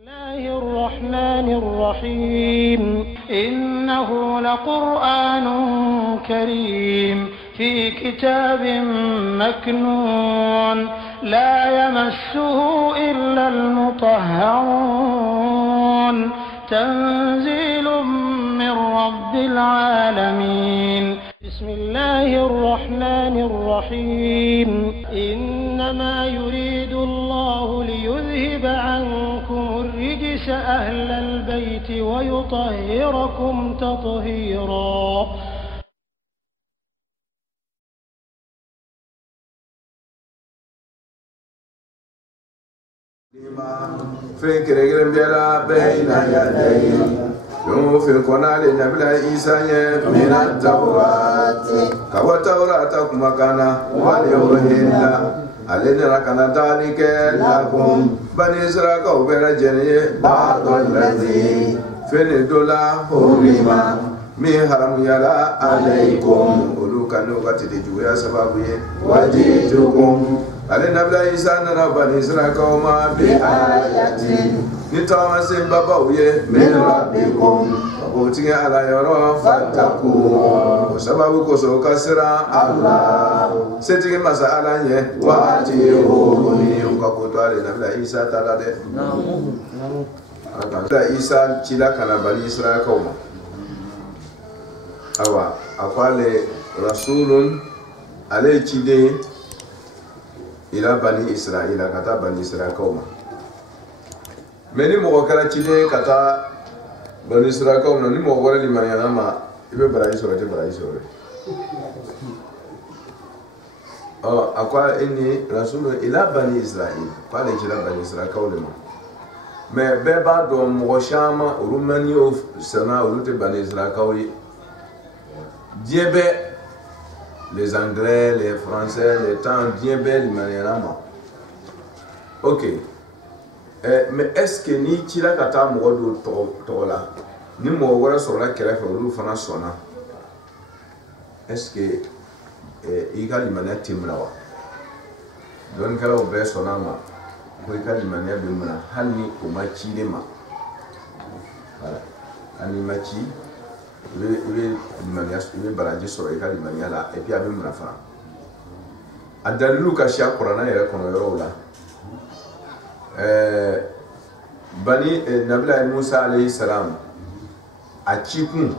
الله الرحمن الرحيم إنه لقرآن كريم في كتاب مكنون لا يمسه إلا المطهرون تنزيل من رب العالمين بسم الله الرحمن الرحيم إنما يريد الله ليذهب عنكم الرجس أهل البيت ويطهركم تطهيرا. فكر بلا بين يديه في القناة نبلا عيسى من التوراة كالتوراة كما كان واليوهن علينا ركنا ذلك لكم بني إسرائيل وبرجني بعض الذي في الدولة حرما من حرم يلا عليكم ولوكا نوكا تدجويا سبابي وجيتكم علينا بلا عيسى بني إسرائيل وما بآية نتوما سبابا من ربكم وقوتي على يرى فاتقوا وسبب كسو كسرا الله ستي مسألة واتيوني وكاكوتو علينا بلا عيسى تعالى بلا عيسى تلا كان بني إسرائيل كوما أوا أقوال رسول عليه تيدي إلى بني إسرائيل كتا بني إسرائيل كوما مني موكلا تيدي كتا بني إسرائيل كوما ني موكلا لمن ينام يبي براي سورة براي سورة أقوال إني رسول إلى بني إسرائيل قال إلى بني إسرائيل كوما mais bɛɛ b'a dɔn mɔgɔ caman olu mɛnni y'o sɛnɛ olu tɛ bani Israël kaw ye diɲɛ bɛɛ les anglais les français les temps diɲɛ bɛɛ limaniyara ma ok mais est-ce que ni cira ka taa mɔgɔ dɔw tɔgɔ la ni mɔgɔ wɛrɛ sɔrɔla kɛrɛfɛ olu fana sɔnna est-ce que i ka limaniya tɛ minɛ wa dɔnnikɛlaw bɛɛ sɔnna ma ko i ka limaniya bɛ minɛ hali ni o ma ci de ma voilà hali ni ma ci i bɛ limaniya i bɛ baraji sɔrɔ i ka limaniya la et puis a bɛ minɛ fana a dalilu ka siya kuranna yɛrɛ kɔnɔ yɔrɔw la bani nabila Musa alayhi salam a ci kun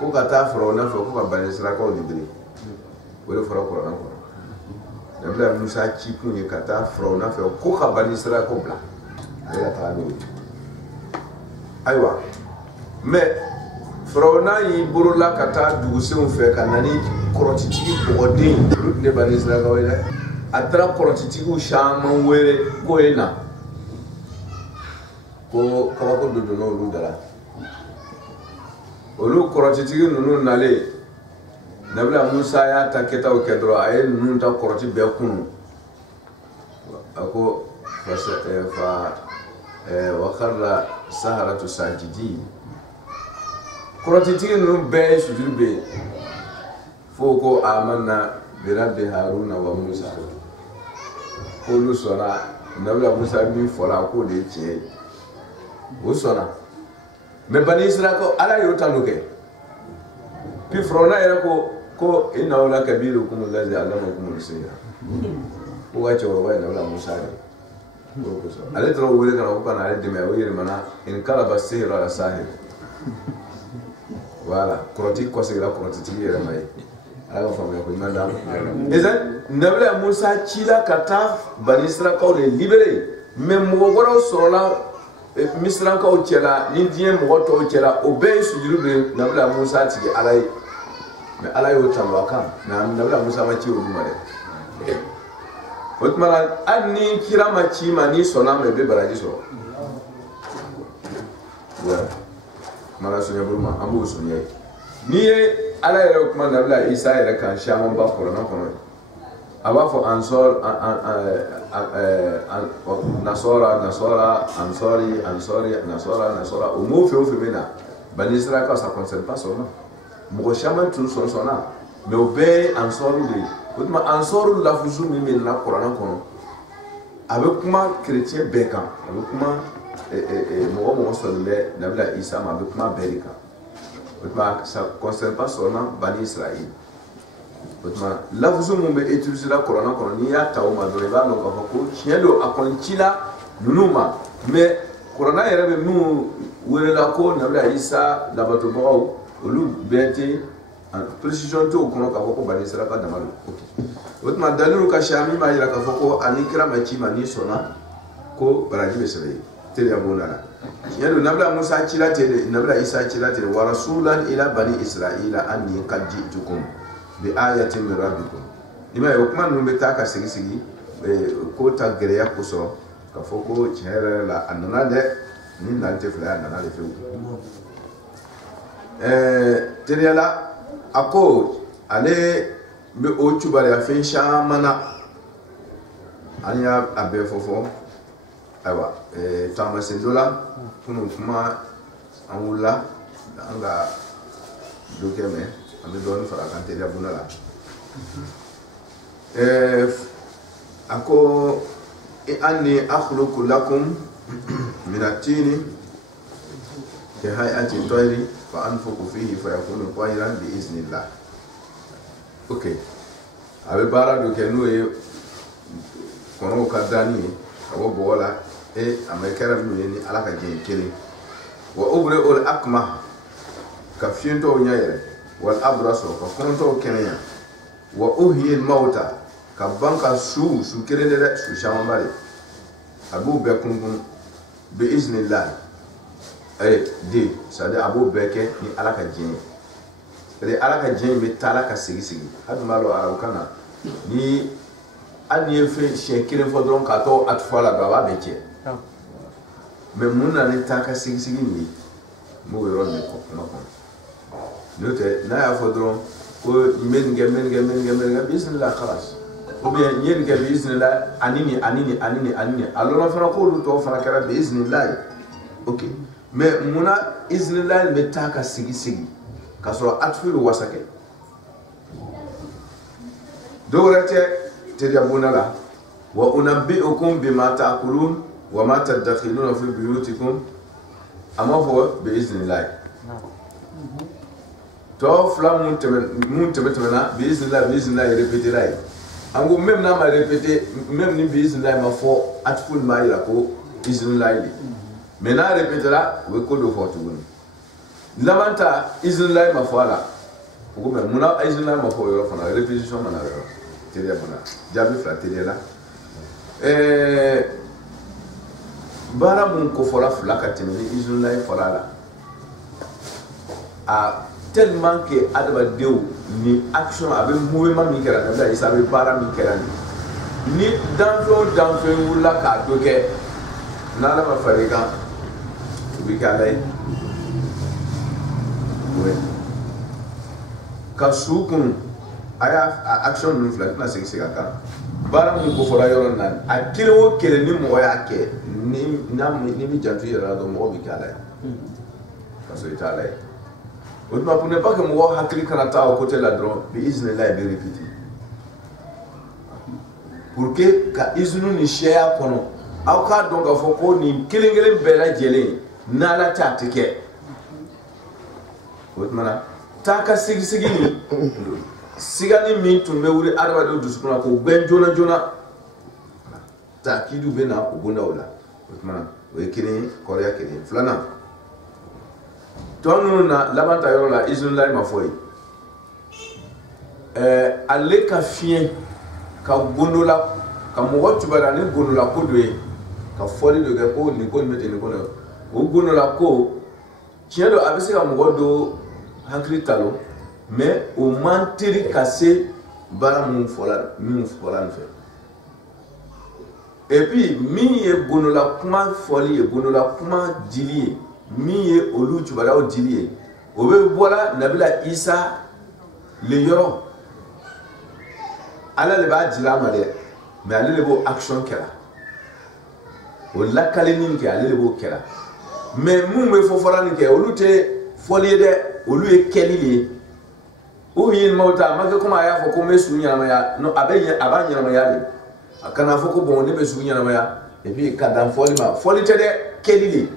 ko ka taa Firawuna fɛ ko ka bani Israɛlikaw libéré o de fɔra kuranna kɔnɔ nabila Musa ci kun ye ka taa Firawuna fɛ ko ka bani Israɛlikaw bila ale ka taa n'o ye ayiwa mais Firawuna y'i borola ka taa dugusenw fɛ ka na ni kɔrɔtitigi bɔgɔden olu tun tɛ bani Israɛlikaw ye dɛ a taara kɔrɔtitigiw caman wele ko ye na ko kabako dɔ donna olu dala olu kɔrɔtitigi ninnu nalen nabila Musa y'a ta kɛtaw kɛ dɔrɔn a ye ninnu ta kɔrɔti bɛɛ kunu a ko wakarla saharatu sajidi kɔrɔtitigi ninnu bɛɛ ye sujudi bɛ yen fo ko amanna birabbi Haruna wa Musa k'olu sɔnna nabila Musa min fɔra k'o de ye tiɲɛ ye o sɔnna mais bani Israɛl Ala y'o ta n'o kɛ puis Firawuna yɛrɛ ko innahu lakabirukum allazi allamakumul sihra ko ka cɛkɔrɔba ye nabila Musa ye o kosɔn ale taara o wele ka na ko ka na ale dɛmɛ o yɛlɛmana inqalaba sihru ala sahir voilà kɔrɔti kɔseginna kɔrɔtitigi yɛrɛ ma ye ala ka faamuya ko ɲuman d'a ma nabila Musa cila ka taa bani Israɛlikaw de libéré mais mɔgɔ wɛrɛw sɔrɔla Misrankaw cɛla ni diɲɛ mɔgɔ tɔw cɛla o bɛɛ ye sujuru bɛ nabila Musa tigi ala ye mais ala y'o tanu a kan mais nabila Musa ma ci olu ma dɛ o tuma na hali ni kira ma ci ma n'i sɔnna ma i bɛ baraji sɔrɔ kumana sɔnyɛbolo ma an b'o sɔnyɛ n'i ye ala yɛrɛ kuma nabila Isa yɛrɛ kan caman ba kuranna kɔnɔ a b'a fɔ nasɔra o mot fɛn o fɛn bɛ na bani Israël ka ça concerne pas seulement mɔgɔ caman tun sɔnsɔnna mais o bɛɛ ye ansɔriw de ye o tuma ansɔriw lafuzu min bɛ na kuranna kɔnɔ a bɛ kuma chrétien bɛɛ kan a bɛ kuma mɔgɔ sɔrɔlen bɛ nabila Isa ma a bɛ kuma bɛɛ de kan o tuma ça concerne pas seulement Bani Israël o tuma lafusu mun bɛ utiliser la kuranɛ kɔnɔ n'i y'a ta o ma dɔrɔn i b'a dɔn k'a fɔ ko tiɲɛ don a kɔni cila ninnu ma mais kuranɛ yɛrɛ bɛ minnu welela ko nabila Isa labatobagaw olu bɛɛ tɛ précision t'o kɔnɔ k'a fɔ ko Bani Israël ka dama don o tuma dalilu ka ca min b'a jira k'a fɔ ko ani kira ma ci ma n'i sɔnna ko baraji bɛ sɛbɛn teliya b'o la tiɲɛ don nabila Musa cila ten de nabila Isa cila ten wa rasulan ila Bani Israila anni qad ji'tukum bi ayatin min rabbikum i m'a ye o kuma ninnu bɛ taa ka segin ko ta gɛlɛya kosɔn k'a fɔ ko tiɲɛ yɛrɛ la a nana dɛ ni nali tɛ fila a nana de fewu teliya la a ko ale bɛ o cubariya fɛn caman na an y'a bɛɛ fɔ ayiwa taamasen dɔ la kunun kuma an wulila an ka dɔ kɛ mɛ an bɛ dɔɔnin fara kan teliya bunda la a ko anni akhluqu lakum min at-tini ka hay'ati at-tayri fa anfuqu fihi fa yakunu tayran bi iznillah. Ok, a bɛ baara dɔ kɛ n'o ye kɔnɔw ka danni ye ka bɔ bɔgɔ la a ma kɛra minnu ye ni Ala ka diɲɛ kelen wa ubri'ul akma ka fiɲɛtɔw ɲɛ yɛrɛ wal abrasa ka kɔnɔtɔw kɛnɛya wa uhyil mauta ka ban ka su kelen de dɛ su caman ba de a b'u bɛɛ kunkun bi iznillah c'est-à-dire a b'o bɛɛ kɛ ni Ala ka diɲɛ ye Ala ka diɲɛ bɛ taa Ala ka segin hali b'a dɔn arabukan na ni hali n'i ye fɛn siɲɛ kelen fɔ dɔrɔn k'a tɔ atufu a la dɔrɔn a b'a bɛɛ tiɲɛ mais mun na ni taa ka segin nin ye n b'o yɔrɔ min fɔ kuma kɔnɔ n'o tɛ n'a y'a fɔ dɔrɔn ko n bɛ nin kɛ bisimilah kalas ou bien n ye nin kɛ bisimilah ani nin alors fana k'olu tɔw fana kɛra bisimilah ye ok mais mun na bisimilah bɛ taa ka segin ka sɔrɔ atufu bɛ wasa kɛ dɔwɛrɛ tɛ teliya bunda la wa unabbi'ukum bima ta'kulun wa ma tadakhiluna fi buyutikum a ma fɔ bi iznillah tɔ fila mun tɛmɛna bi iznillah répété la ye an ko même n'a ma répété même ni bi iznillah ma fɔ atufu ma yira ko iznillah de mais n'a répété la o ye ko dɔ fɔ tuguni laban ta iznillah ma fɔ a la o ko mais munna iznillah ma fɔ o yɔrɔ fana répétition mana yɔrɔ teliya fana jaabi fila teliya la baara mun kofɔla fila ka tɛmɛ ni iznillah fɔra la a tellement que adamadenw ni action a bɛ mouvement min kɛra nabila Isa a bɛ baara min kɛra ni danfɛn o danfɛn wulila k'a dɔ kɛ n'Ala ma far'i kan o bɛ kɛ Ala ye ka su kun a y'a action ninnu fila tɛna segin a kan baara mun kofɔla yɔrɔ na a kelen o kelen ni mɔgɔ y'a kɛ ni bɛ janto i yɛrɛ la dɔrɔn mɔgɔ bɛ kɛ Ala ye ka sɔrɔ i tɛ Ala ye o tuma pour ne pas que mɔgɔ hakili kana taa o côté la dɔrɔn bi iznillah bɛ répété pour que ka iznu ni sariya kɔnɔ aw k'a dɔn k'a fɔ ko nin kelen kelen bɛɛ lajɛlen n'Ala t'a tɛ kɛ o tuma na taa ka segin ni sigani min tun bɛ wuli adamadenw dusukun na k'o gɛn joona joona taakidu bɛ na o bonda o la o tuma na o ye kelen ye kɔrɔya kelen filanan tɔ ninnu na laban ta yɔrɔ la iznillah ma fɔ ye ale ka fiɲɛ ka gondola ka mɔgɔ cubara ni gondola ko dɔ ye ka fɔli dɔ kɛ ko nin ko nin bɛ ten nin ko nin o gondola ko tiɲɛ don a bɛ se ka mɔgɔ dɔ hakili talo mais o man teli ka se baara min fɔla nin fɛ et puis min ye gondola kuma fɔli ye gondola kuma dili ye min ye olu cubaraw dili ye o bɛ bɔla nabila Isa le yɔrɔ Ala le b'a dila a ma dɛ mais ale de b'o action kɛra o lakaleni min kɛ ale de b'o kɛra mais mun bɛ fɔfɔla nin kɛ olu tɛ fɔli ye dɛ olu ye kɛli de ye o ye mauta a ma kɛ komi a y'a fɔ ko n bɛ su ɲɛnamaya non a b'a ɲɛnamaya de a kana fɔ ko bon ne bɛ su ɲɛnamaya et puis ka dan foli ma foli tɛ dɛ kɛli de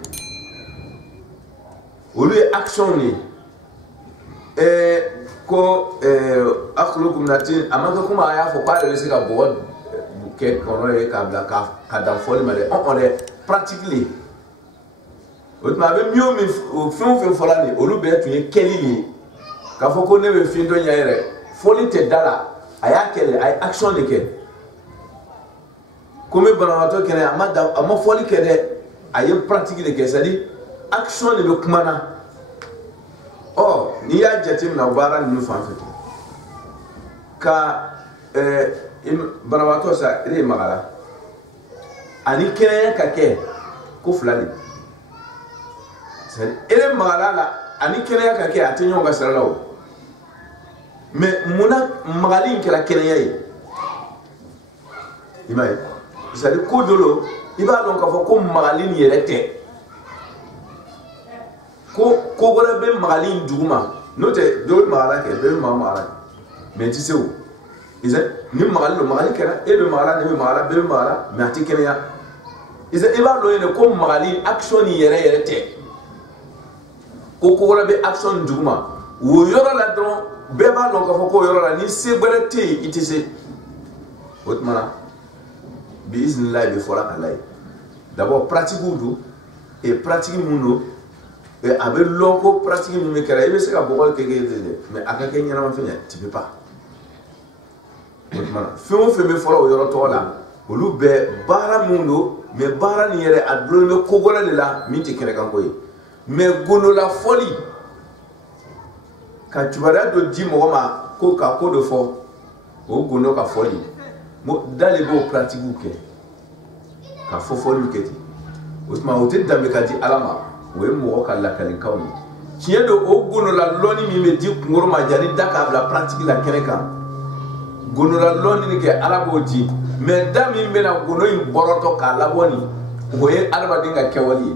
olu ye action ni ko akhluqukum natin a ma kɛ komi a y'a fɔ k'ale bɛ se ka bɔgɔ kɛ kɔnɔ ye k'a bila ka dan foli ma dɛ on est pratiquement o tuma a bɛ mieux min fɛn o fɛn fɔla nin olu bɛɛ tun ye kɛli de ye k'a fɔ ko ne bɛ fin dɔ ɲɛ yɛrɛ foli tɛ da la a y'a kɛ de a ye action de kɛ komi banabagatɔ kɛnɛ a ma fɔli kɛ dɛ a ye pratique de kɛ c'est à dire action de bɛ kuma na ɔ n'i y'a jateminɛ baara ninnu fan fɛ ka banabagatɔ sa e de magala ani kɛnɛya ka kɛ ko fila de c'est à dire e de magala la ani kɛnɛya ka kɛ a tɛ ɲɔgɔn ka sira la o mais munna magali in kɛra kɛnɛya ye i m'a ye c'est à dire ko dɔ lo i b'a dɔn k'a fɔ ko magali nin yɛrɛ tɛ ko wɛrɛ bɛ magali in duguma n'o tɛ dɔ bɛ magala kɛ bɛɛ bɛ magala kɛ mais ti se o ni magali lo magali kɛra e bɛ magala ne bɛ magala bɛɛ bɛ magala mais a tɛ kɛnɛya i b'a dɔn yɛrɛ ko magali action nin yɛrɛ tɛ ko wɛrɛ bɛ action nin duguma o yɔrɔ la dɔrɔn bɛɛ b'a dɔn k'a fɔ ko yɔrɔ la ni se wɛrɛ tɛ yen i tɛ se o tuma na bi izinilayi bɛ fɔra a la ye d'abord pratique do et pratique mun do a bɛ lɔn ko pratique min bɛ kɛra i bɛ se ka bɔgɔ kɛ dɛ mais a ka kɛ ɲɛnama fɛn ye tu peux pas o tuma na fɛn o fɛn bɛ fɔra o yɔrɔ tɔgɔ la olu bɛɛ baara mun do mais baara nin yɛrɛ a dulon bɛ ko wɛrɛ de la min tɛ kɛnɛkanko ye mais gondola fɔli ka kibaruya dɔ di mɔgɔ ma ko ka ko dɔ fɔ o gondo ka fɔli dale b'o pratique kɛ ka fɔ fɔliw kɛ ten o tuma o tɛ danbe ka di ala ma o ye mɔgɔ ka lakalenkaw ye tiɲɛ don o gondola lɔnni min bɛ di kunkolo ma yanni da k'a bila pratique la kɛnɛ kan gondola lɔnni nin kɛ ala b'o di mais da min bɛna gondo in bɔrɔtɔ k'a labɔ nin o ye adamaden ka kɛwale ye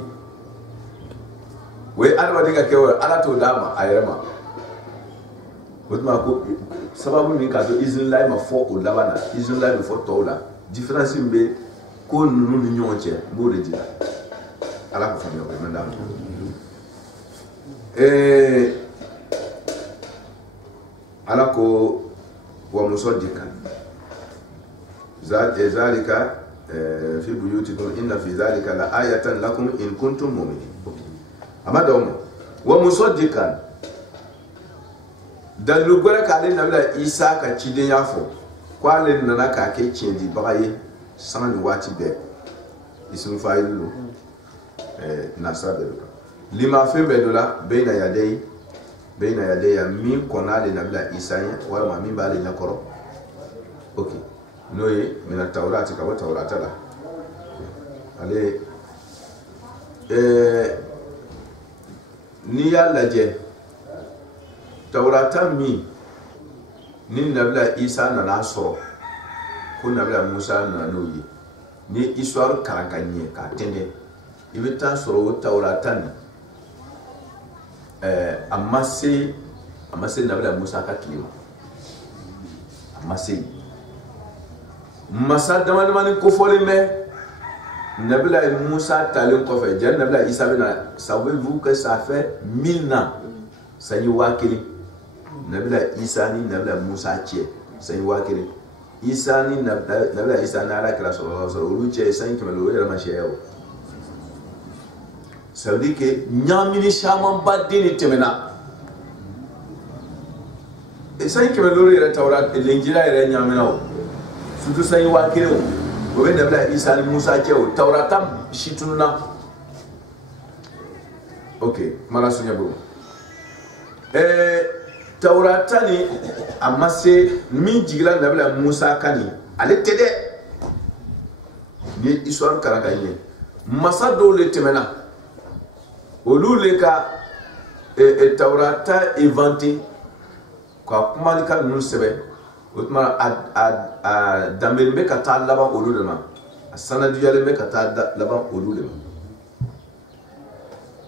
o ye adamaden ka kɛwale ala t'o d'a ma a yɛrɛ ma o tuma ko sababu min k'a to izinilayi ma fɔ o laban na izinilayi bɛ fɔ tɔw la différence min bɛ ko ninnu ni ɲɔgɔn cɛ n b'o de di la ala ka faamuya o ye man d'a ma ala ko wa musaddiqan zalika fi buyutikum inna fi zalika la ayatan lakum in kuntum mu'minin amadaw wa musaddiqan dalilu gwɛrɛ k'ale nabila isa ka cidenya fɔ k'ale nana k'a kɛ tiɲɛdibaga ye sanga ni waati bɛɛ ismu fa'il lo nasara bɛɛ do lima fɛn bɛɛ dɔ la bayna yadeya min kɔnna ale nabila isa ye walima min b'ale ɲɛkɔrɔ ok n'o ye mina tawurati ka bɔ tawurata la ale n'i y'a lajɛ tawurata min ni nabila isa nana sɔrɔ ko nabila musa nana n'o ye ni histoire kalan ka ɲɛ k'a tɛntɛn i bɛ taa sɔrɔ o tawurata nin a ma se nabila musa ka tile ma a ma se masa dama damani kofɔlen bɛ nabila musa talen kɔfɛ jɛn nabila isa bɛna savez-vous que ça fait 1000 ans sanji 1000 nabila isa ni nabila musa cɛ sanji 1000 isa ni nabila isa ni ala kira sɔrɔ olu cɛ sanji 100 o yɛrɛ ma sɛya o ça veut dire que ɲamini caman ba den de tɛmɛna sanji 100 yɛrɛ tawura lenjira yɛrɛ ɲamina o surtout sanji 1000 o bɛ nabila isa ni musa cɛ o tawurata si tununa ok mala suɲɛ bolo tawurata ni a ma se min jigila nabila musa kan ni ale tɛ dɛ ni histoire kalan ka ɲɛ masa dɔw le tɛmɛna olu le ka tawurata inventé ka kumakan ninnu sɛbɛn o tuma a danbelen bɛ ka taa laban olu de ma a sanadiyalen bɛ ka taa laban olu de ma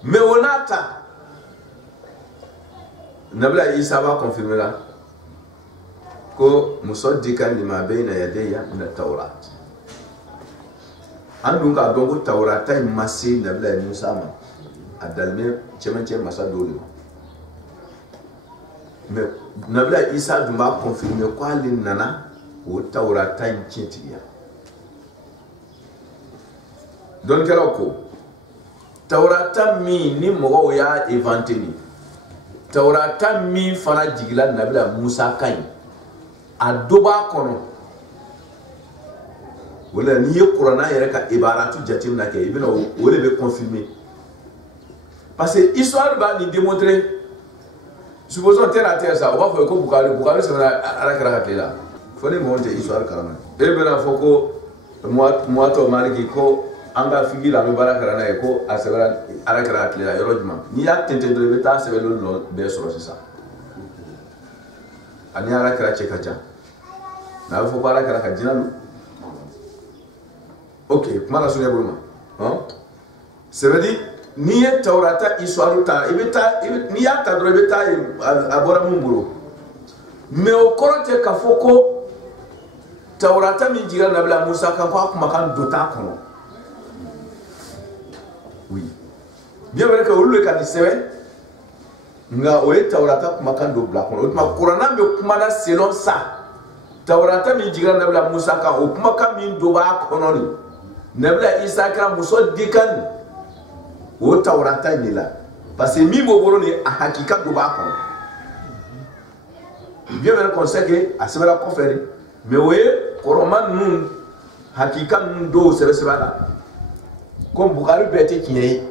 mais o n'a ta nabila isa b'a confirmer la ko musaddiqan lima bayna yadayya min at-tawrat an dun k'a dɔn ko Taurata in ma se Nabila Musa ma a dalen cɛmancɛ masa dɔw de ma mais Nabila Isa dun b'a confirmer ko ale nana o Taurata in tiɲɛtigiya dɔnnikɛlaw ko Taurata min ni mɔgɔw y'a inventé ni Taurata min fana jigila Nabila Musa kan ye a dɔ b'a kɔnɔ wala n'i ye Kuranɛ yɛrɛ ka ibaratu jateminɛ kɛ i bɛna o de bɛ confirmer parce que histoire b'a ni démontrer supposons tel a tel sa o b'a fɔ ko Bukari sɛbɛnna Alakira ka tile la fo ni mɔgɔw tɛ histoire kalama e bɛna fɔ ko Muwatɔ Maliki ko an ka figi la an bɛ baara kɛ n'a ye ko a sɛbɛnna Alakira ka tile la yɔrɔ jumɛn n'i y'a tɛntɛn dɔrɔn i bɛ taa sɛbɛnlen dɔ bɛɛ sɔrɔ sisan ani Alakira cɛ ka jan n'a bɛ fɔ ko Alakira ka jinɛ don ok kuma la sunya bolo ma ça veut dire n'i ye Taurata histoire ta i bɛ taa n'i y'a ta dɔrɔn i bɛ taa a bɔra mun bolo mais o kɔrɔ tɛ k'a fɔ ko Taurata min jigira Nabila Musa kan ko a kumakan dɔ t'a kɔnɔ oui bien vrai que olu de ka nin sɛbɛn nka o ye Taurata kumakan dɔ bila kɔnɔ o tuma Kuranɛ bɛ kuma na selon ça Taurata min jigira Nabila Musa kan o kumakan min dɔ b'a kɔnɔ ni Nabila Isa kɛra muso dikan o Taurata in de la parce que min b'o bolo ni a hakika dɔ b'a kɔnɔ bien vrai qu'on sait que a sɛbɛnna kɔfɛ de mais o ye kɔrɔma ninnu hakika ninnu dɔw sɛbɛn la comme Bukari bɛɛ tɛ tiɲɛ ye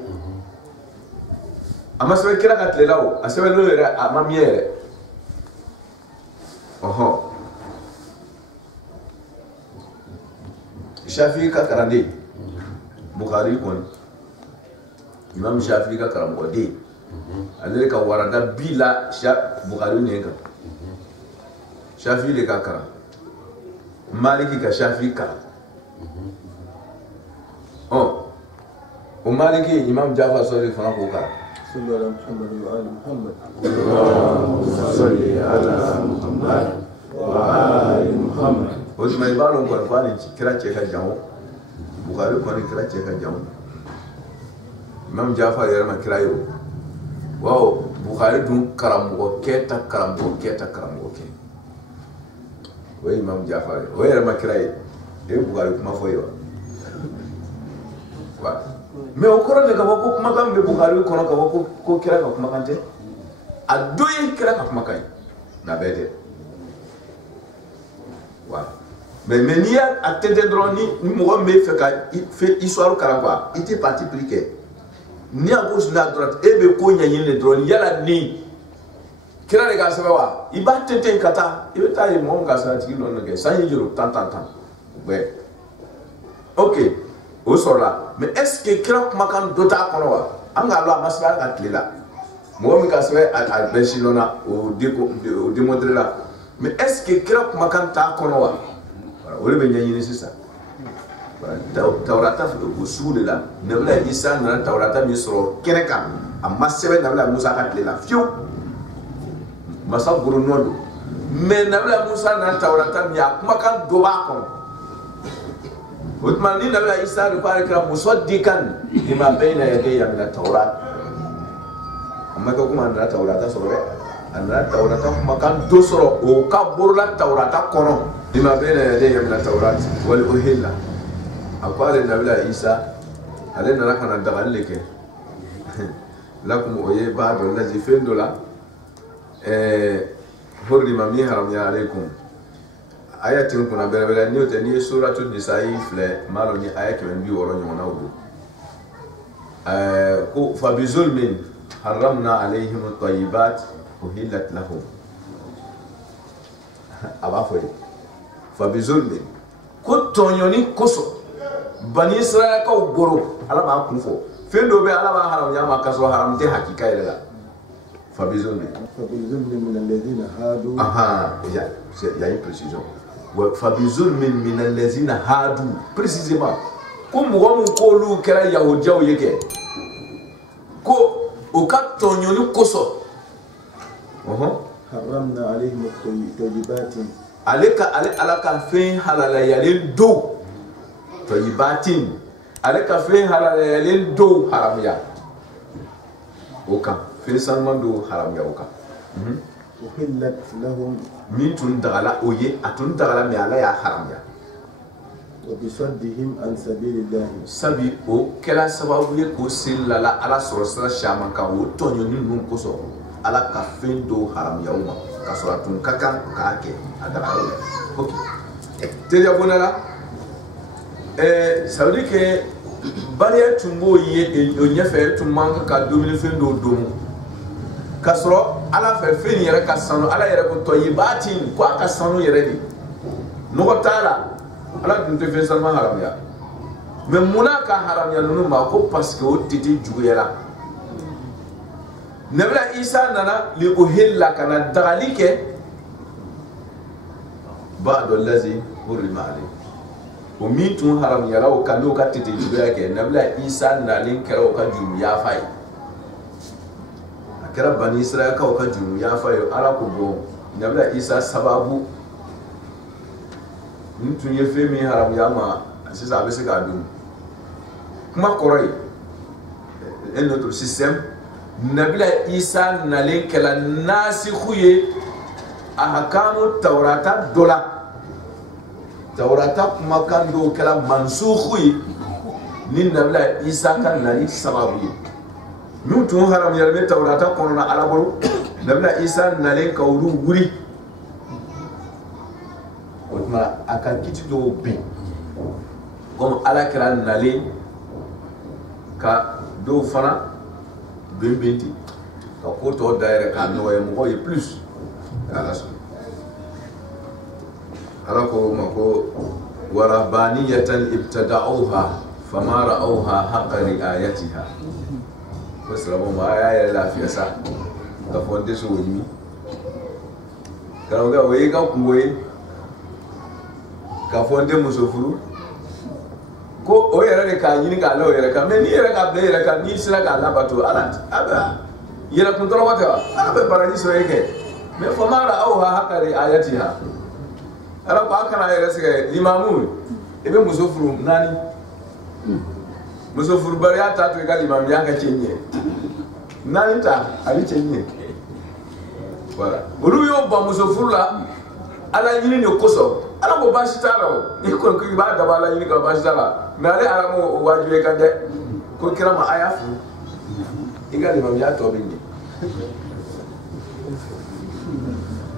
a ma sɛbɛn kira ka tile la o a sɛbɛnlen yɛrɛ a ma miɛ yɛrɛ ɔhɔn Shafi'i ka kalanden Bukari kɔni Imam Shafi'i ka karamɔgɔden ale de ka warada bi la Bukari nin kan Shafi'i de ka kalan Maliki ka Shafi'i kalan o Maliki Imam Jafar Sadiq fana k'o kalan صلوا على محمد وآل محمد اللهم صل على محمد وآل محمد o tuma i b'a dɔn kɔni ko ani kira cɛ ka jan o Bukari kɔni kira cɛ ka jan o Imam Jafar yɛrɛ ma kira ye o wa Bukari dun karamɔgɔ kɛ o ye Imam Jafar ye o yɛrɛ ma kira ye e ye Bukari kuma fɔ ye wa mais o kɔrɔ tɛ k'a fɔ ko kumakan bɛ Bukari kɔnɔ k'a fɔ ko kira ka kumakan tɛ a dɔ ye kira ka kumakan ye nka bɛɛ tɛ wa mais n'i y'a tɛntɛn dɔrɔn ni mɔgɔ min bɛ fɛ ka histoire kalan quoi i tɛ parti pris kɛ ni a gauche ni a droite e bɛ ko ɲɛɲini de dɔrɔn yala ni kira de ka sɛbɛn wa i b'a tɛntɛn ka taa i bɛ taa ye mɔgɔ min ka sɛbɛntigi dɔn kɛ san y'i jɔ tan bɛɛ ok o sɔrɔla mais est ce que kira kumakan dɔ t'a kɔnɔ wa an k'a dɔn a ma sɛbɛn a ka tile la mɔgɔ min ka sɛbɛn a bɛɛ si dɔnna o démontré la mais est ce que kira kumakan t'a kɔnɔ wa o de bɛ ɲɛɲini sisan Taurata o sugu de la Nabila Isa nana Taurata min sɔrɔ kɛnɛ kan a ma sɛbɛn Nabila Musa ka tile la fiyewu masa goro nɔ don mais Nabila Musa nana Taurata min a kumakan dɔ b'a kɔnɔ o tuma ni Nabila Isa de ko ale kɛra musaddiqan lima bayna yadayya mina Tawrat a ma kɛ komi a nana Taurata sɔrɔ dɛ a nana Taurata kumakan dɔ sɔrɔ o ka borola Taurata kɔnɔ lima bayna yadayya mina Tawrat wal uhilla a ko ale Nabila Isa ale nana ka na dagali le kɛ lakum o ye b'a dɔn laji fɛn dɔ la hurrima min haramiya alaykum aya tin kuna bɛrɛbɛrɛ n'i o tɛ n'i ye suratu nisa'i filɛ n b'a dɔn ni aya 260 ɲɔgɔnnaw don ko fa bi zulmin haramna alayhim at-tayyibat uhillat lahum a b'a fɔ ye fa bi zulmin ko tɔɲɔni kosɔn Bani Israɛlakaw bolo Ala b'a kun fɔ fɛn dɔ bɛ Ala b'a haramuya ma k'a sɔrɔ haramu tɛ hakika yɛrɛ la fa bi zulmin min alladhina hadu il y a une précision fa bi zulmin min alladhina hadu précisément ko mɔgɔ min k'olu kɛra yahudiyaw ye kɛ ko o ka tɔɲɔni kosɔn haramna alayhim at-tayyibatin ale Ala ka fɛn halalayalen do tayyibatin ale ka fe halalelen do haramya oka fe sanman do haramya oka uhillat lahum min tun dagala oye atun dagala mi ala ya haramya wa bisaddihim an sabilillahi sabi o kela sababu ye ko sillala ala soro sala shama ka o tonyo ni nun koso ala ka fe do haramya uma ka soro tun kakan ka ke adara ok teja bonala ça veut dire que barrière tumbo ye o nyefe tum manka ka 2020 do dum kasro ala fe fen yere ka sanu ala yere ko to yibatin ko aka sanu yere ni no ko tala ala dum te fe salma haram ya mais muna ka haram ya no ma ko parce que o titi jugu yela nabla isa nana li uhilla kana dagalike ba'd allazi hurima alayhi o min tun haram yara o kan do ka tete juya ke nabla isa nalin kera o ka jum ya fay akara bani israel ka o ka jum ya fay ala ko bo nabla isa sababu min tun ye fe mi haram ya ma sisa be se ka dum kuma koroi un autre système nabla isa nalin kala nasikhuye ahkamu tawrata dola tawrata kuma kan do kala mansukhi ni nabla isa kan nali sababu nu tun haram yarbe tawrata kono na alaboro nabla isa nalen kawru guri otma aka kiti do bi comme ala kala nalen ka do fana bimbinti ka ko to daire ka no e mo plus ala so arako mako warabaniyatan ibtada'uha fama ra'awha haqqa ri'ayatiha wasalamu ma ya lafiya sa ka fonde so yimi karaga we ka kuwe ka fonde musofuru ko o yere ka yini ka lo yere ka me ni yere ka be yere ka ni sira ka labato alat aba yere kun toro wata aba paradiso yake me fama ra'awha haqqa ri'ayatiha ala ko akana yere sege limamu ebe musofuru nani musofuru bari ata to ga limam ya ka chenye nani ta ali chenye wala buru yo ba musofuru la ala yini ne koso ala ko bashi tara ni ko ko ba da bala yini ka bashi tara na ale ala mo wajibe ka de ko kira ma ayafu iga limam ya to binni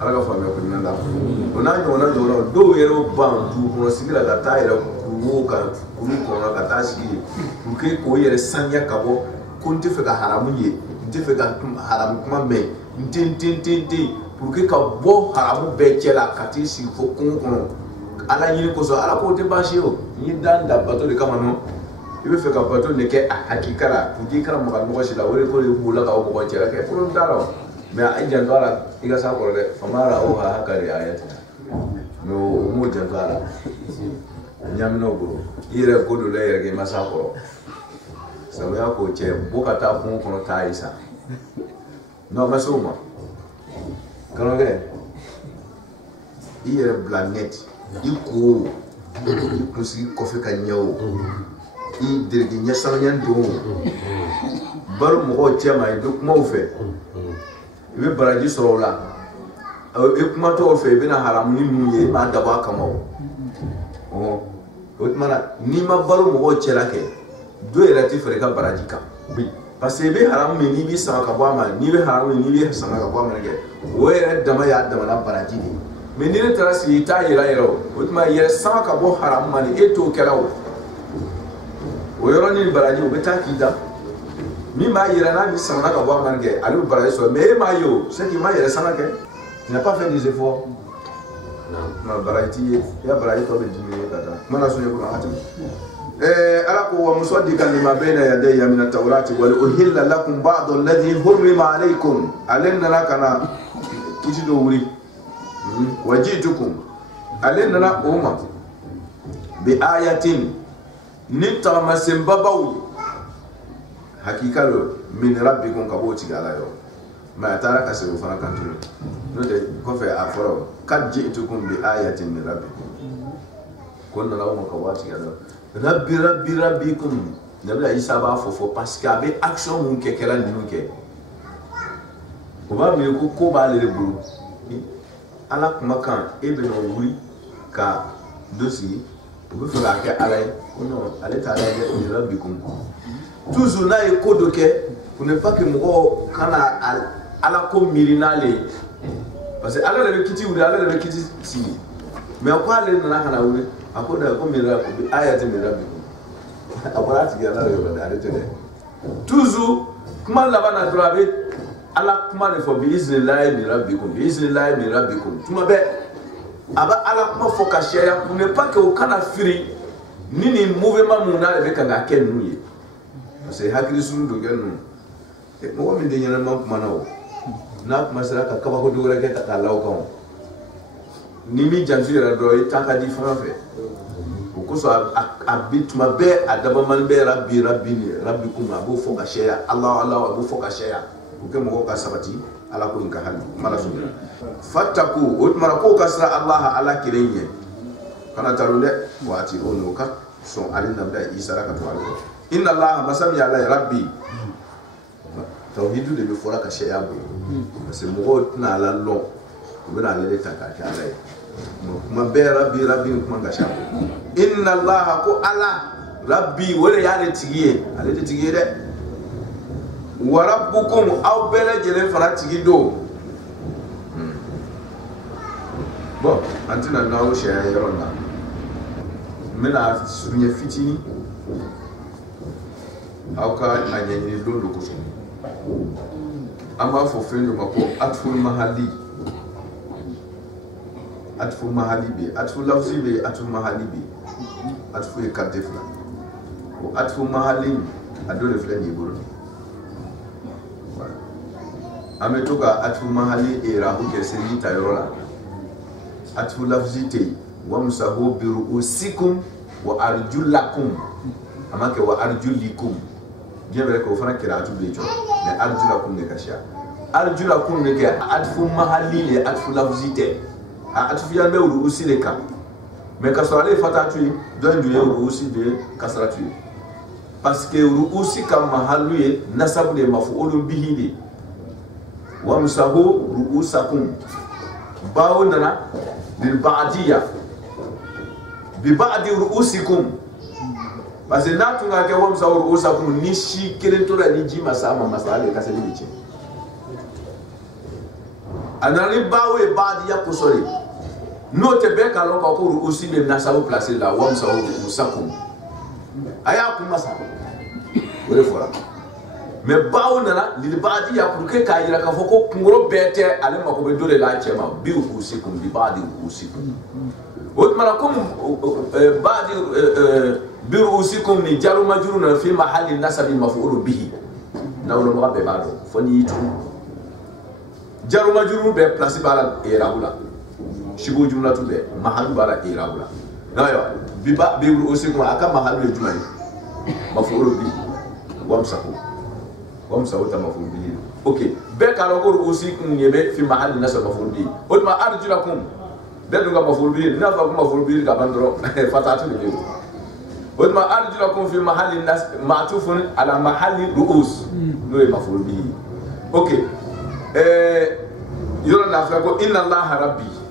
ala ka fami ko nanda ona jona do yero ban du ko sigira ka ta yero ku ka ku ko ka ta sigi ku ke ko yere sanya ka bo kun te fe ka haramu ye te fe ka haramu kuma me tin pour que ka bo haramu be cela ka ti si fo kun kono ala yini ko so ala ko te bashi o ni dan da bato de kama no ibe fe ka bato ne ke hakikara pour que kala mo ka mo shi la wore ko le bula ka ko cela ke pour ndalo mais ay jangala iga sa ko de famara o ha hakari ayati no mo jangala nyamno bro ire ko do le yere masa ko sabu ya ko che boka ta fun ko ta isa no masuma kana ge ire blanet iko kusi ko fe ka nyawo I dirgi nyasal nyan do bar mo che mai do mo fe ibe baraji soro la e kuma to fe bina haram ni nuye ma daba kamaw o otmana ni ma balo mo chela ke do relatif re ka baraji ka bi parce que be haram me ni bi sama ka ba ma ni be haram ni bi sama ka ba ma ke o re dama ya dama na baraji ni me ni re tarasi ta yira yero otma yere sama ka bo haram ma ni e to kelawo o yoro ni baraji o be ta kida mi ma yira na mi sama ka bo ma ke alu baraji so me ma yo ce qui ma yira sama ke il n'a pas fait des efforts non baraji ya baraji to be diminuer kata mana so ne ko hati ala ko wa musaddiqan lima bayna yadayya min at-taurati wal uhilla lakum ba'd alladhi hurrima alaykum alanna lakana kijido wuri wajitukum alanna la umma bi ayatin nitamasim babawi hakikalo min rabbikum kaboti galayo ma tara kasiru fana kantu no de ko fe aforo kad jitukum bi ayatin min rabbikum kunna la umma kaboti galayo rabbi rabbi rabbikum nabila isa ba fofo parce que avec action mun ke kera ni mun ke o ba mi ko ba le bulu ala kuma kan e be no wuri ka dossier o be fera ke ala non ale ta ala rabbikum toujours na e ko do ke pour ne pas que mo kana ala ko mirinale parce que ala le kiti wuri ala le kiti si mais quoi ale na kana wuri akoda ko mira ko ayati rabbikum aparati ga la yo da arrêté toujours comment là bas na droit ala kuma ne fo bi iznillah bi rabbikum tuma be aba ala kuma fo ka shaya pour ne pas que au kana firi nini mouvement mun na be ka ga ken nuye parce que hakili sunu do genu e mo min de nyana ma kuma na o na kuma sala ka ba ko do rek ta law kan ni mi janjira do e ta ka di fa fe ko so abituma be adaba man be rabbikum abu fo ka shaya allah abu fo ka shaya ko ke mo ka sabati ala ko inka hal mala sunna fattaku utmara ko kasra allah ala kirenye kana tarunde wati ono ka son alin nabda isa ka to alko inna allah masami ala rabbi tawhidu de be fo ka shaya bo parce mo na ala lo ko na le ta ka ala ma be rabbi kuma ga shabu inna allaha ko ala rabbi wala ya le tigiye ale de tigiye de wa rabbukum aw bela jele fara tigi do bon antina na o shaya yorona mena sunya fitini aw ka anyani londo ko so amma fo fendo mako atful mahali atfu mahali be atfu lafzi be atfu mahali be atfu e carte fla o atfu mahali adole fla ni buru ametoka atfu mahali e rahu ke seni tayorola atfu lafzi te wa musahu bi ruusikum wa arjulakum amake wa arjulikum jebere ko fana kira atu be jo mais arjulakum ne kasha arjulakum ne ke atfu mahali le atfu lafzi te atufiya be uru usi le ka mais kasara le fata tu don du uru usi de kasara tu parce que uru usi kam mahalu ye nasab de maf'ulun bihi de wa musahu ruusakum bawndana lil ba'diyya bi ba'di ruusikum parce que natu nga ke wa musahu ruusakum ni shi kelen to la ni jima sama masale kasali biche anani bawe ba'diyya kusori note be kalon ka ko aussi de nasabu placer là wa musawu musakum aya kuma sa wala fora mais bawo nana li baadi ya pour que ka yira ka foko ngoro bete ale mako be dole la chema bi usikum bi baadi usikum wot malakum baadi bi usikum ni jaru majruna fi mahalli nasabi maf'ul bihi nawlo mo be baado foni yitu jaru majrun be placer bala irabula shibu jumla tube mahalu bara irabula nayo biba be aussi ko aka mahalu jumla mafulu bi wamsahu ta mafulu bi okay be kala ko aussi ko nyebe fi mahal nasab mafulu bi odma arjulakum be dunga mafulu bi na fa ko mafulu bi ka bandro fatatu bi odma arjulakum fi mahal nas ma'tufun ala mahal ru'us no mafulu bi okay yoro na fa ko inna allaha rabbi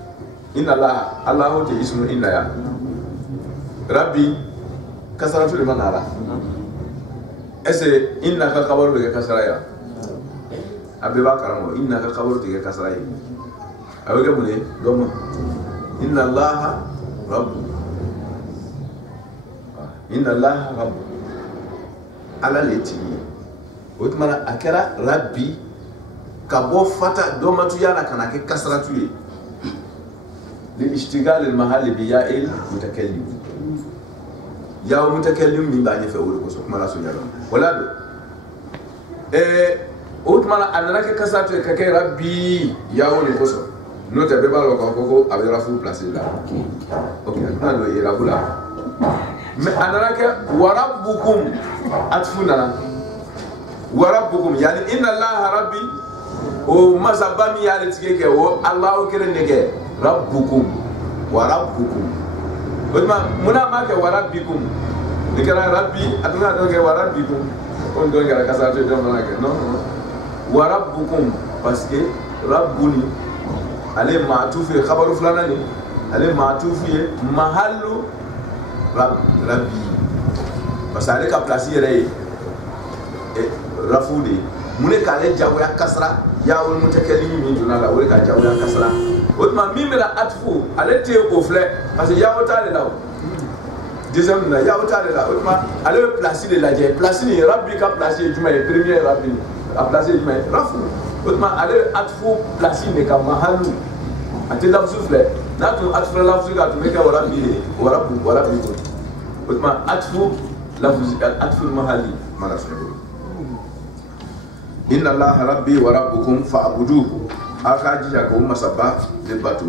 inna Allah te ismu inna ya rabbi kasaratu liman ara ese inna ka kabaru be kasara ya abiba karamo inna ka kabaru te kasara ya awege mune gomo inna Allah rabb ala leti otmana akara rabbi kabo fata do matu yana kana ke kasaratu ye لاشتغال المحل بياء المتكلم يا متكلم من بعد فاول كسو ما لا سنيا ولا دو اوت مالا انك كساتو كاكي ربي يا وني كسو نو تبي بالو كوكو ابي رافو بلاصي لا اوكي انا لو يرابولا mais anaraka warabbukum atfuna warabbukum yani inna allaha rabbi o mazabami yale tigeke o allah kere nege rabbukum warabbukum odma muna make warabbikum ni kana rabbi aduna do ke wa rabbikum on do ngara kasara to do ke non wa rabbukum parce que rabbuni ale ma'tufi khabaru fulana ni ale ma'tufi mahallu rabbi parce que ale ka place yere rafudi mune ka ale jawo ya kasra ya wol mutakallimi min dunala wol ka jawo ya kasra wotma mimira atfu ale te au fleur parce que ya wota le law deuxième na ya wota le law wotma ale place de la je place ni rabbi ka place juma premier rabbi a place juma rafu wotma ale atfu place ne ka mahalu ate la souffle na tu atfu la souffle ka tu meka wala bi wotma atfu la atfu mahali mala sebe inna allaha rabbi wa rabbukum fa'buduhu aka jija ko masaba de bato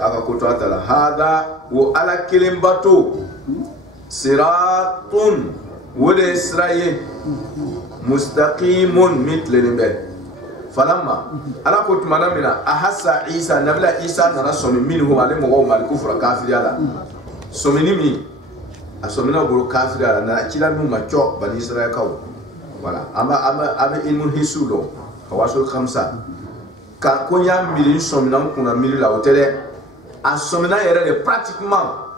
aka ko to atala hada wa ala kilim bato siratun wala israye mustaqimun mitlenbe falamma ala ko tumana mina ahassa isa nabila isa nana somi minhu ale mo mal kufra kafir ala somini mi asomina boro kafir ala na kila mu macho bani israel kaw voilà ama ilmu hisulo kawasul khamsa ka konya mili somina kuna mili la hotele asomina yere de pratiquement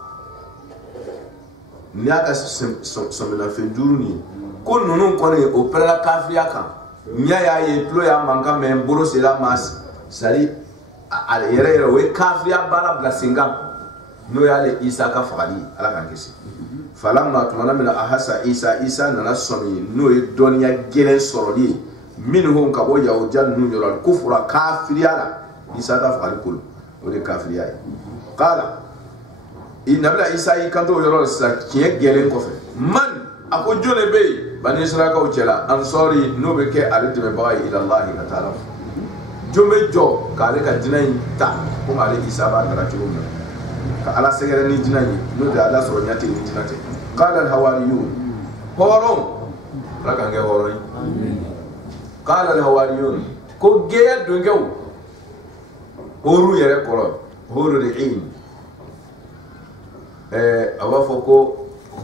niaka somina fenduru ni ko nunu ko ne opera kafia kan nya ya ye plo ya manga men boro sela mas sali al yere we kafia bala blasinga no ya le isa ka fadi ala kan kesi falamma tumana min ahasa isa nana somi no e donya gelen soroli minhum kabo yawjan nu yoral kufra kafiriyala isa ta fadi kul o de kafiriya qala inna isa kanto yoral sa kiye gelen ko fe man ako jole be bani israka o cela ansori no be ke alite be bayi ila allah ta'ala jome jo kale ka dinay ta ko male isa ba dara ci ka ala segere ni dinay no da ala so nyate ni dinate qala al hawariyun horon rakange horon qala al hawariyun ko geya dungew horu yere koro horu de in awafo ko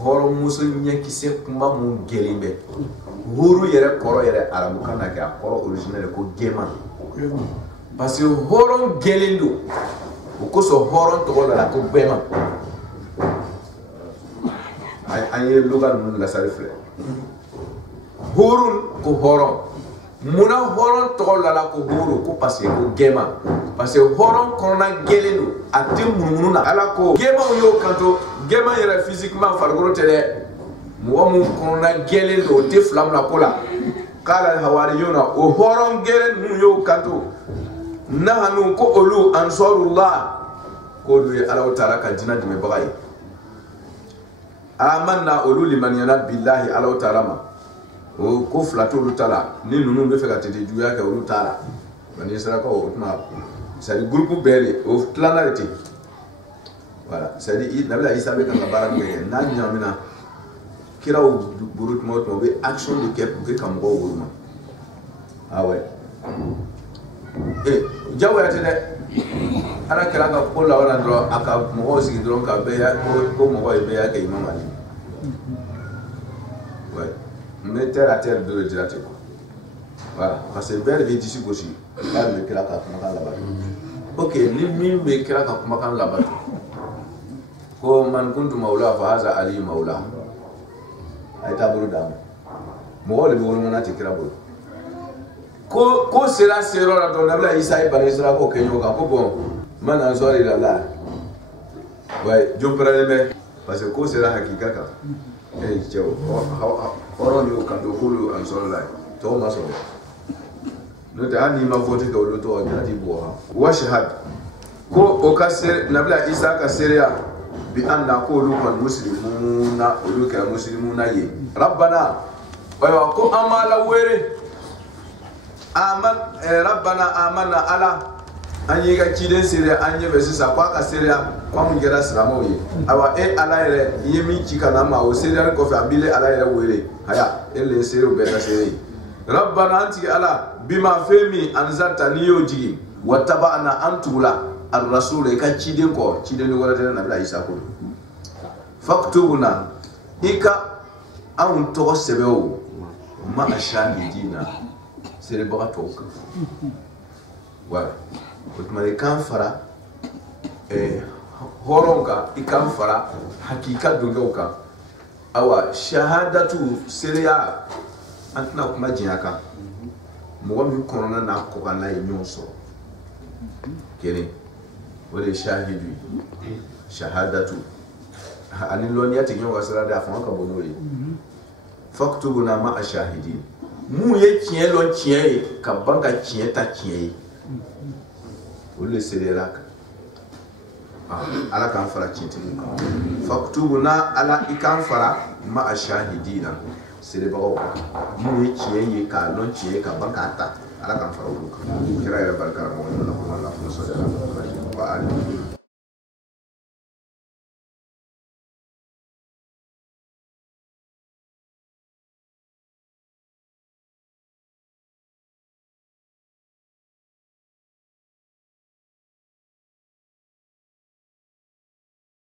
horon muso nyekise kuma mun gelimbe horu yere koro yere arabu kana ke koro original ko gema parce que horon gelindo ko so horon to la ko bema ay lugar mun la sarifle horun ko horon muna horon to la ko horu ko parce que ko gema parce que horon korona gelindo ati mununa ala ko gema yo kanto gema yere physiquement fargoro tele mo mun korona gelindo te flam la kola kala hawariyuna o horon gelen mun yo kanto nahanu ko olu ansarullah ko do ala taala ka dina de me bagay amanna olu liman yana billahi ala taala ma o ko flato olu taala ni nunu be fe ka tete juya ka olu taala bani israka o tuma c'est groupe bele o planarité voilà c'est dit nabila isa be kan bara ko na nyamina kira o burut mo to be action de kep ke kam go wurma ah ouais jawo ya tede ara kala ka ko la wana dro aka mo sigi dro ka be ya ko mo ko be ya ke imam ali ouais mais terre à terre de le dire ko voilà parce que belle vie d'ici aussi là me kala ka kuma kan la ba OK ni mi me kala ka kuma kan la ba ko man kuntu maula fa haza ali maula ay taburu dam mo le bo mo na ti kira bo ko sera sero la don nabla isa ibn isra ko kenyo ka ko bon man anzori la la ouais jo praleme parce que ko sera hakika ka cheo oro ni kan do kulu anzori la to ma so no ta ni ma vote ka lo to na ti bo ha wa shahad ko o ka ser nabla isa ka seria bi anna ko lu kan muslimuna lu ka muslimuna ye rabbana wa ko amala were rabbana amanna ala anyi ga kiden sire anye be sisa kwa ka sire kwa mun gera salamo yi awa ala ere yemi kika na ma o sire ko fa bile ala ere were haya ele sire be ka sire rabbana anti ala bima femi anzarta niyo jigi wattaba'na antula ar-rasul ka kiden ko kiden wala tana nabi isa ko faktubuna ika an tɔgɔ sɛbɛ o ma ashahidina serebaga tɔw kan wala o tuma i kan fara hɔrɔn kan i kan fara hakika dondɔw kan awa shahadatu sereya an tɛna kuma diɲɛ kan mɔgɔ min kɔnɔna n'a kɔkan n'a ye ɲɔgɔn sɔrɔ kelen o de ye shahidu ye shahadatu ani lɔnniya tɛ ɲɔgɔn ka sira de a fanga ka bon n'o ye faktubuna ma ashahidin mun ye tiɲɛ lɔn tiɲɛ ye ka ban ka tiɲɛ ta tiɲɛ ye olu de serera kan ala k'an fara tiɲɛtigiw kan faktubuna ala i k'an fara ma ashahidina serebagaw kan mun ye tiɲɛ ye k'a lɔn tiɲɛ ye ka ban k'a ta ala k'an fara olu kan kira yɛrɛ barika